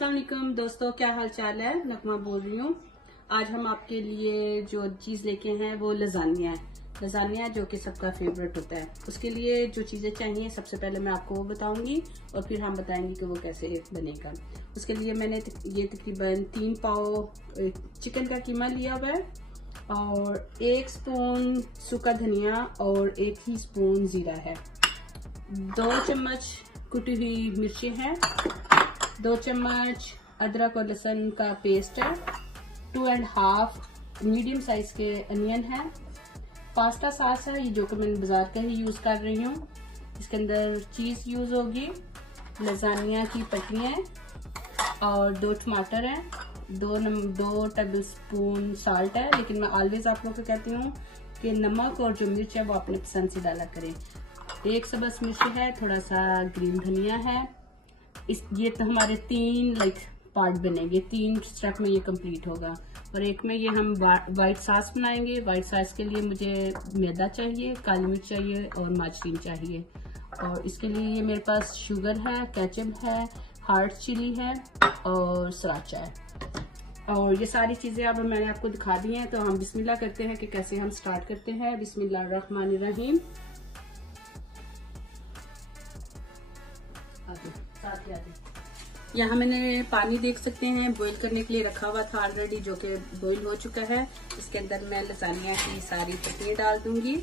अस्सलाम वालेकुम दोस्तों, क्या हाल चाल है। नगमा बोल रही हूँ। आज हम आपके लिए जो चीज़ लेके हैं वो लजानिया है। लजानिया जो कि सबका फेवरेट होता है। उसके लिए जो चीज़ें चाहिए सबसे पहले मैं आपको वो बताऊंगी और फिर हम बताएंगे कि वो कैसे बनेगा। उसके लिए मैंने ये तकरीबन 3 पाव चिकन का कीमा लिया हुआ है और 1 स्पून सूखा धनिया और 1 ही स्पून ज़ीरा है। 2 चम्मच कुटी हुई मिर्ची है। 2 चम्मच अदरक और लहसुन का पेस्ट है। 2.5 मीडियम साइज के अनियन है। पास्ता सॉस है, ये जो कि मैं बाजार का ही यूज कर रही हूँ। इसके अंदर चीज यूज होगी, लजानिया की पट्टियाँ और 2 टमाटर हैं। 2 टेबल स्पून साल्ट है, लेकिन मैं ऑलवेज आप लोगों को कहती हूँ कि नमक और जो मिर्च है वो अपने पसंद से डाला करें। 1 सबस मिर्च है, थोड़ा सा ग्रीन धनिया है। ये तो हमारे 3 पार्ट बनेंगे, 3 स्टेप में ये कंप्लीट होगा। और एक में ये हम वाइट सॉस बनाएंगे। वाइट सॉस के लिए मुझे मैदा चाहिए, काली मिर्च चाहिए और माजरीन चाहिए। और इसके लिए ये मेरे पास शुगर है, केचप है, हार्ड चिली है और सराचा है। और ये सारी चीज़ें अब मैंने आपको दिखा दी हैं। तो हम बिस्मिल्लाह करते हैं कि कैसे हम स्टार्ट करते हैं। बिस्मिल्लाहिर्रहमानिर्रहीम। यहाँ मैंने पानी देख सकते हैं बॉईल करने के लिए रखा हुआ था ऑलरेडी, जो कि बॉईल हो चुका है। इसके अंदर मैं लजानिया की सारी पट्टियाँ डाल दूंगी।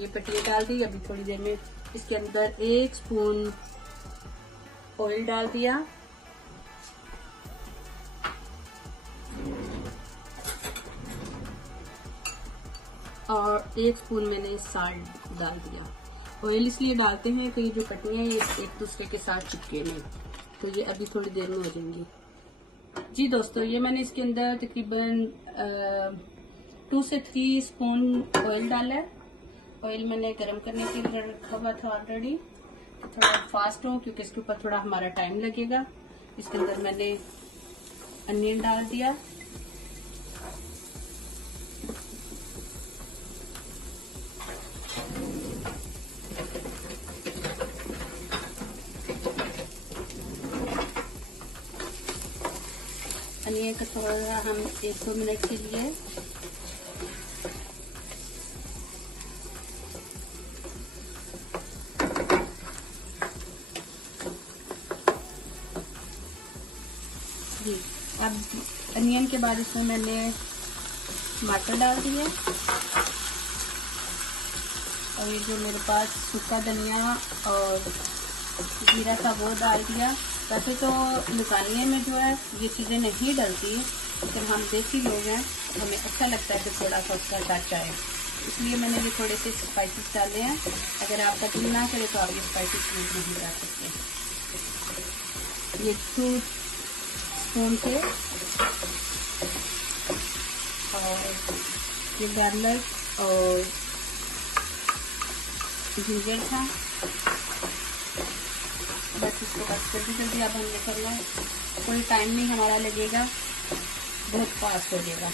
ये पट्टियाँ डाल दी। अभी थोड़ी देर में इसके अंदर 1 स्पून ऑयल डाल दिया और 1 स्पून मैंने साल्ट डाल दिया। ऑयल इसलिए डालते हैं कि ये जो पट्टियाँ ये एक दूसरे के साथ चिपके नहीं। तो ये अभी थोड़ी देर में हो जाएंगी। जी दोस्तों, ये मैंने इसके अंदर तकरीबन 2 से 3 स्पून ऑयल डाला है। ऑयल मैंने गर्म करने के लिए रखा हुआ था ऑलरेडी। थोड़ा फास्ट हो क्योंकि इसके ऊपर थोड़ा हमारा टाइम लगेगा। इसके अंदर मैंने अनियन डाल दिया। अनियन का थोड़ा हम 1-2 मिनट के लिए जी। अब अनियन के बाद इसमें मैंने टमाटर डाल दिए और ये जो मेरे पास सूखा धनिया और जीरा था वो डाल दिया। वैसे तो लजानिया में जो है ये चीज़ें नहीं डलती, लेकिन हम देसी लोग हैं, हमें अच्छा लगता है कि थोड़ा सा उसका टच आए, इसलिए मैंने ये थोड़े से स्पाइसेस डाले हैं। अगर आपका दिल ना करे तो आप ये स्पाइसेस यूज नहीं डाल सकते। ये 2 स्पून थे और ये गार्लिक और जिंजर था। बस इसको बस जल्दी अब हमने करना है, कोई टाइम नहीं हमारा लगेगा, बहुत फास्ट हो जाएगा।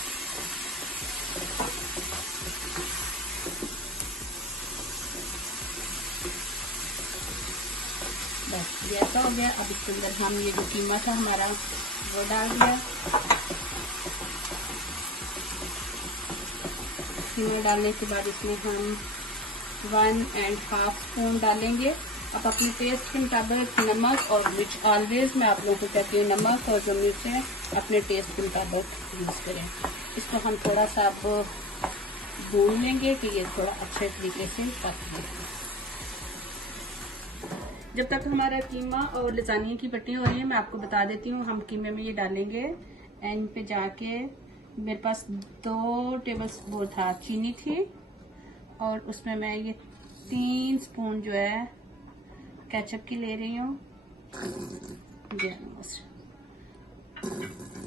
बस ये ऐसा हो गया। अब इसके अंदर हम ये जो कीमा था हमारा वो डाल दिया। कीमा डालने के बाद इसमें हम 1.5 स्पून डालेंगे। अब अपने टेस्ट के मुताबिक नमक और मिर्च, ऑलवेज मैं आप लोगों को कहती हूँ नमक और जो मिर्च है अपने टेस्ट के मुताबिक यूज़ करें। इसको हम थोड़ा सा अब भून लेंगे कि ये थोड़ा अच्छे तरीके से पक जाए। जब तक हमारा कीमा और लजानिया की पट्टियाँ हो रही है, मैं आपको बता देती हूँ हम कीमे में ये डालेंगे। एंड पे जाके मेरे पास 2 टेबल स्पून था चीनी थी और उसमें मैं ये 3 स्पून जो है केचप की ले रही हूँ।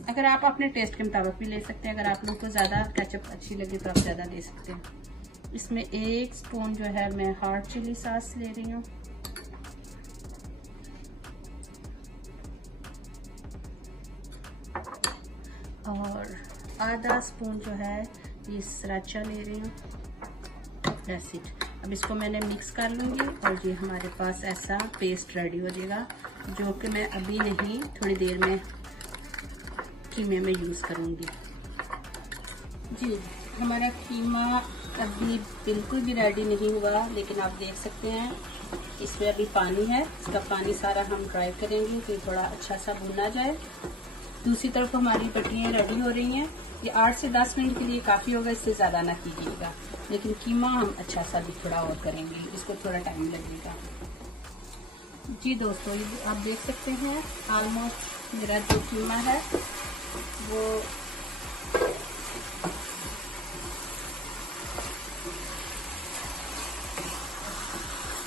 अगर आप अपने टेस्ट के मुताबिक भी ले सकते हैं। अगर आप लोग को ज़्यादा केचप अच्छी लगे तो आप ज़्यादा ले सकते हैं। इसमें 1 स्पून जो है मैं हार्ड चिली सॉस ले रही हूँ और आधा स्पून जो है ये सराचा ले रही हूँ। That's it। अब इसको मैंने मिक्स कर लूँगी और ये हमारे पास ऐसा पेस्ट रेडी हो जाएगा, जो कि मैं अभी नहीं, थोड़ी देर में कीमे में यूज़ करूँगी। जी, हमारा कीमा अभी बिल्कुल भी रेडी नहीं हुआ, लेकिन आप देख सकते हैं इसमें अभी पानी है। इसका पानी सारा हम ड्राई करेंगे कि थोड़ा अच्छा सा भुना जाए। दूसरी तरफ हमारी पटरियाँ रेडी हो रही हैं। ये 8 से 10 मिनट के लिए काफ़ी होगा, इससे ज़्यादा ना कीजिएगा। लेकिन कीमा हम अच्छा सा भी थोड़ा और करेंगे, इसको थोड़ा टाइम लगेगा। जी दोस्तों, ये आप देख सकते हैं ऑलमोस्ट मेरा जो कीमा है वो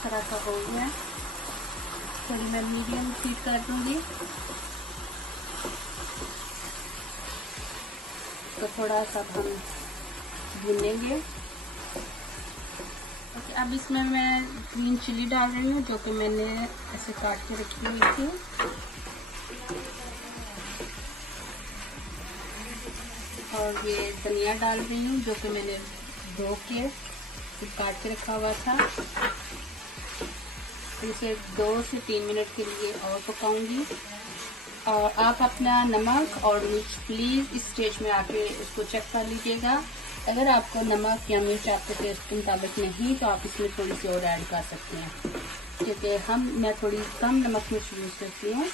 तरह का हो गया। थोड़ी मैं मीडियम हीट कर दूंगी, तो थोड़ा सा हम भूनेंगे। ओके, अब इसमें मैं ग्रीन चिली डाल रही हूँ, जो कि मैंने ऐसे काट के रखी हुई थी। और ये धनिया डाल रही हूँ, जो कि मैंने धो के काट के रखा हुआ था। इसे 2 से 3 मिनट के लिए और पकाऊंगी। और आप अपना नमक और मिर्च प्लीज़ इस स्टेज में आके इसको चेक कर लीजिएगा। अगर आपको नमक या मिर्च आपके टेस्ट के मुताबिक नहीं, तो आप इसमें थोड़ी सी और ऐड कर सकते हैं, क्योंकि मैं थोड़ी कम नमक मिर्च यूज़ करती हूँ,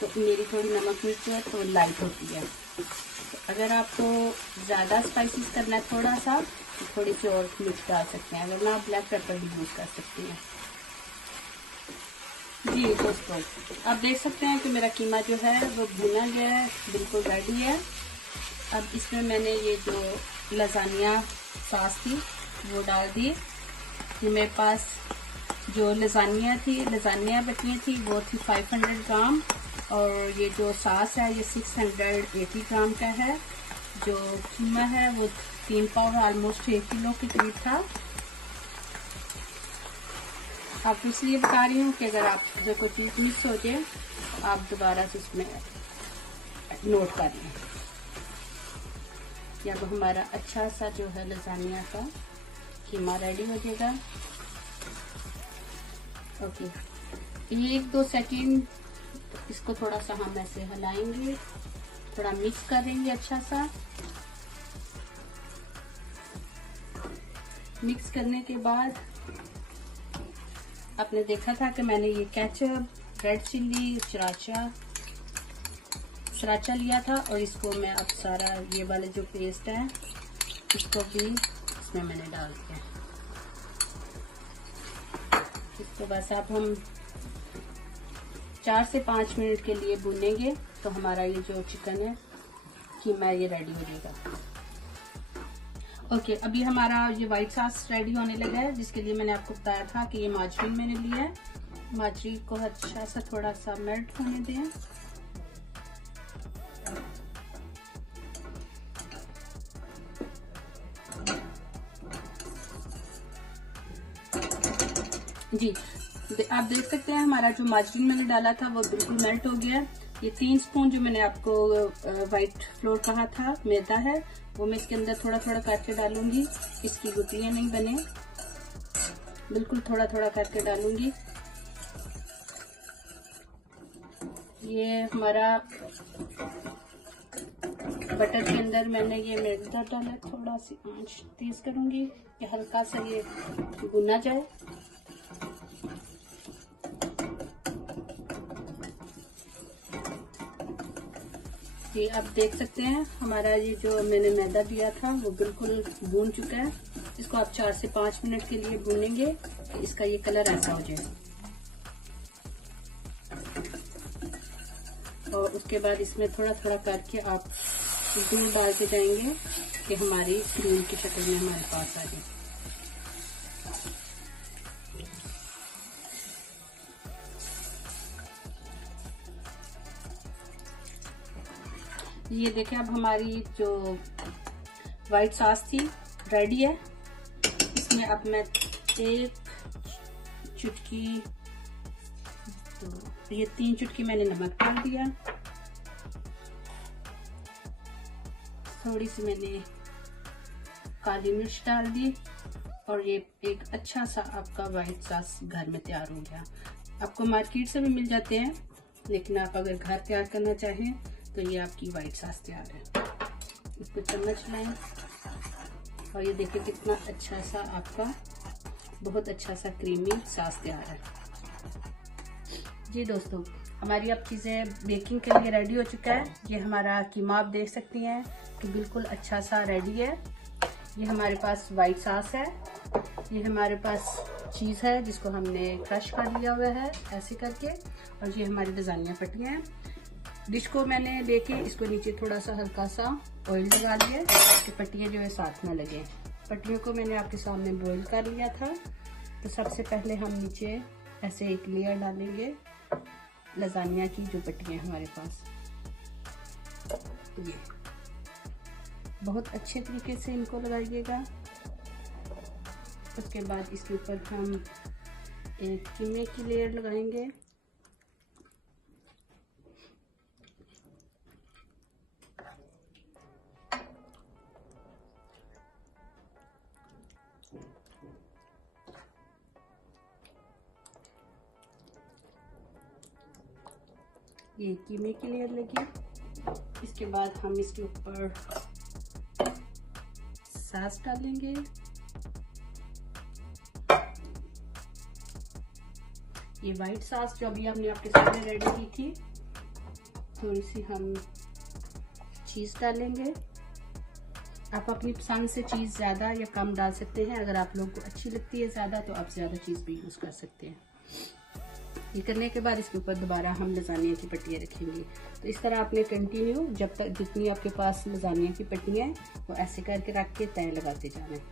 तो मेरी थोड़ी नमक मिर्च है तो लाइट होती है। तो अगर आपको ज़्यादा स्पाइसेस करना है थोड़ा सा, तो थोड़ी सी और मिर्च डाल सकते हैं, वरना आप ब्लैक पेपर भी यूज़ कर सकते हैं। जी दोस्तों, आप देख सकते हैं कि मेरा कीमा जो है वो भुना गया है, बिल्कुल रेडी है। अब इसमें मैंने ये जो लजानिया सॉस थी वो डाल दी। ये मेरे पास जो लजानिया बची थी वो थी 500 ग्राम, और ये जो सॉस है ये 680 ग्राम का है। जो कीमा है वो 3 पाव, ऑलमोस्ट 1 किलो के करीब था। आप इसलिए बता रही हूँ कि अगर कोई चीज़ मिस हो जाए तो आप दोबारा से इसमें नोट कर लें। या तो हमारा अच्छा सा जो है लजानिया का कीमा रेडी हो जाएगा। ओके, 1-2 सेकेंड इसको थोड़ा सा हम ऐसे हिलाएंगे, थोड़ा मिक्स करेंगे अच्छा सा। मिक्स करने के बाद आपने देखा था कि मैंने ये केचप, रेड चिल्ली, सराचा लिया था, और इसको मैं अब सारा ये वाले जो पेस्ट है इसको भी इसमें मैंने डाल दिया। इसको बस आप हम 4 से 5 मिनट के लिए भूनेंगे, तो हमारा ये जो चिकन है कीमा ये रेडी हो जाएगा। ओके, अभी हमारा ये वाइट सॉस रेडी होने लगा है, जिसके लिए मैंने आपको बताया था कि ये माजरीन मैंने लिया है। माजरीन को अच्छा सा थोड़ा सा मेल्ट होने दें। जी, आप देख सकते हैं हमारा जो माजरीन मैंने डाला था वो बिल्कुल मेल्ट हो गया। ये 3 स्पून जो मैंने आपको वाइट फ्लोर कहा था, मैदा है, वो मैं इसके अंदर थोड़ा थोड़ा करके डालूंगी। इसकी गुठलियां नहीं बने, बिल्कुल थोड़ा थोड़ा करके डालूंगी। ये हमारा बटर के अंदर मैंने ये मैदा डाला, थोड़ा सी आंच तेज करूंगी कि हल्का सा ये भुना जाए। ये आप देख सकते हैं हमारा ये जो मैंने मैदा दिया था वो बिल्कुल भून चुका है। इसको आप 4 से 5 मिनट के लिए भूनेंगे कि इसका ये कलर ऐसा हो जाए। और उसके बाद इसमें थोड़ा थोड़ा करके आप दूध डाल के जाएंगे कि हमारी क्रीम की शक्ल में हमारे पास आ जाए। ये देखिए, अब हमारी जो वाइट सॉस थी रेडी है। इसमें अब मैं 1 चुटकी, तो ये 3 चुटकी मैंने नमक डाल दिया, थोड़ी सी मैंने काली मिर्च डाल दी, और ये एक अच्छा सा आपका वाइट सॉस घर में तैयार हो गया। आपको मार्केट से भी मिल जाते हैं, लेकिन आप अगर घर तैयार करना चाहें तो ये आपकी वाइट सॉस तैयार है। इसको चम्मच लाएं और ये देखिए कितना अच्छा सा आपका बहुत अच्छा सा क्रीमी सॉस तैयार है। जी दोस्तों, हमारी अब चीज़ें बेकिंग के लिए रेडी हो चुका है। ये हमारा कीमा आप देख सकती हैं कि बिल्कुल अच्छा सा रेडी है। ये हमारे पास वाइट सॉस है, ये हमारे पास चीज़ है जिसको हमने क्रश कर लिया हुआ है ऐसे करके, और ये हमारी लज़ानिया पट्टियाँ हैं। डिश को मैंने लेके इसको नीचे थोड़ा सा हल्का सा ऑयल लगा लिया कि पट्टियाँ जो है साथ में लगे। पट्टियों को मैंने आपके सामने बॉईल कर लिया था। तो सबसे पहले हम नीचे ऐसे एक लेयर डालेंगे लज़ानिया की जो पट्टियाँ हमारे पास, ये बहुत अच्छे तरीके से इनको लगाइएगा। उसके बाद इसके ऊपर हम एक कीमे की लेयर लगाएंगे। ये कीमे की लेयर लगी। इसके बाद हम इसके ऊपर सॉस डालेंगे। ये वाइट सॉस जो अभी हमने आपके सामने रेडी की थी, थोड़ी सी हम चीज़ डालेंगे। आप अपनी पसंद से चीज़ ज़्यादा या कम डाल सकते हैं। अगर आप लोगों को अच्छी लगती है ज़्यादा तो आप ज़्यादा चीज़ भी यूज़ कर सकते हैं। ये करने के बाद इसके ऊपर दोबारा हम लज़ानिया की पट्टियाँ रखेंगे। तो इस तरह आपने कंटिन्यू जब तक जितनी आपके पास लज़ानिया की पट्टियाँ हैं वो ऐसे करके रख के तय लगाते जाना है।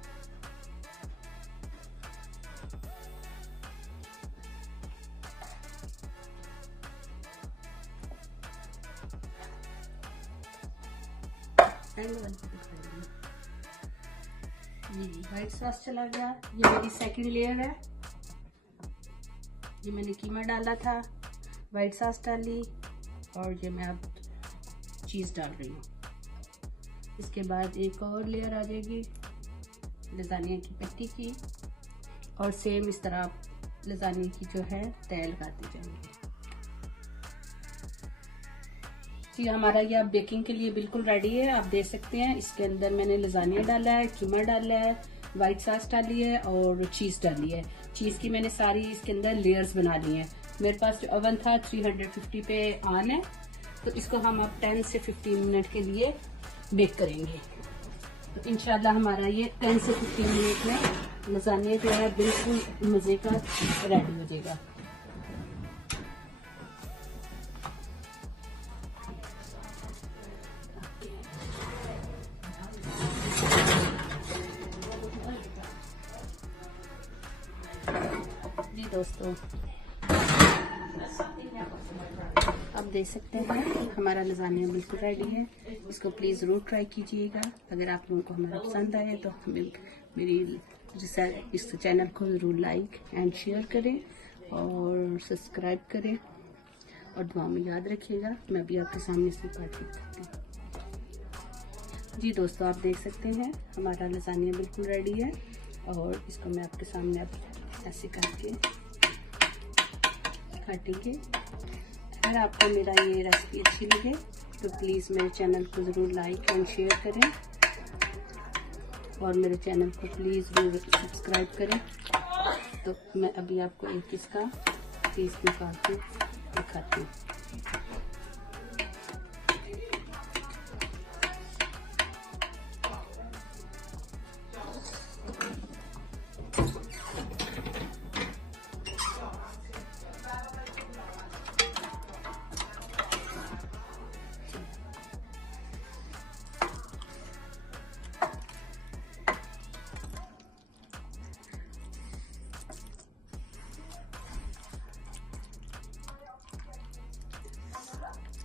ये वाइट सॉस चला गया। ये मेरी सेकंड लेयर है। ये मैंने कीमा डाला था, वाइट सॉस डाली, और ये मैं अब चीज़ डाल रही हूँ। इसके बाद एक और लेयर आ जाएगी लज़ानिया की पट्टी की, और सेम इस तरह आप लज़ानिया की जो है तय लगाते जाएंगे। जी हमारा ये अब बेकिंग के लिए बिल्कुल रेडी है। आप देख सकते हैं इसके अंदर मैंने लज़ानिया डाला है, कीमा डाला है, वाइट सॉस डाली है और चीज़ डाली है। चीज़ की मैंने सारी इसके अंदर लेयर्स बना ली हैं। मेरे पास जो ओवन था 350 पे ऑन है, तो इसको हम अब 10 से 15 मिनट के लिए बेक करेंगे। तो इंशाल्लाह हमारा ये 10 से 15 मिनट में लज़ानिया जो है बिल्कुल मज़े का रेडी हो जाएगा। जी दोस्तों, आप देख सकते हैं हमारा लज़ानिया बिल्कुल रेडी है। इसको प्लीज़ ज़रूर ट्राई कीजिएगा। अगर आप लोगों को हमारा पसंद आए तो हमें मेरी इस चैनल को ज़रूर लाइक एंड शेयर करें और सब्सक्राइब करें, और दुआ में याद रखिएगा। मैं भी आपके सामने इसकी पार्टी करती हूँ। जी दोस्तों, आप देख सकते हैं हमारा लज़ानिया बिल्कुल रेडी है, और इसको मैं आपके सामने अब ऐसे करके काटेंगे। अगर आपको मेरा ये रेसिपी अच्छी लगे तो प्लीज़ मेरे चैनल को ज़रूर लाइक एंड शेयर करें, और मेरे चैनल को प्लीज़ ज़रूर सब्सक्राइब करें। तो मैं अभी आपको एक इसका पीस निकाल के दिखाती हूँ।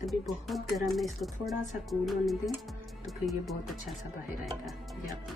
अभी बहुत गर्म है, इसको थोड़ा सा कूल होने दें तो फिर ये बहुत अच्छा सा बाहर आएगा। ये आप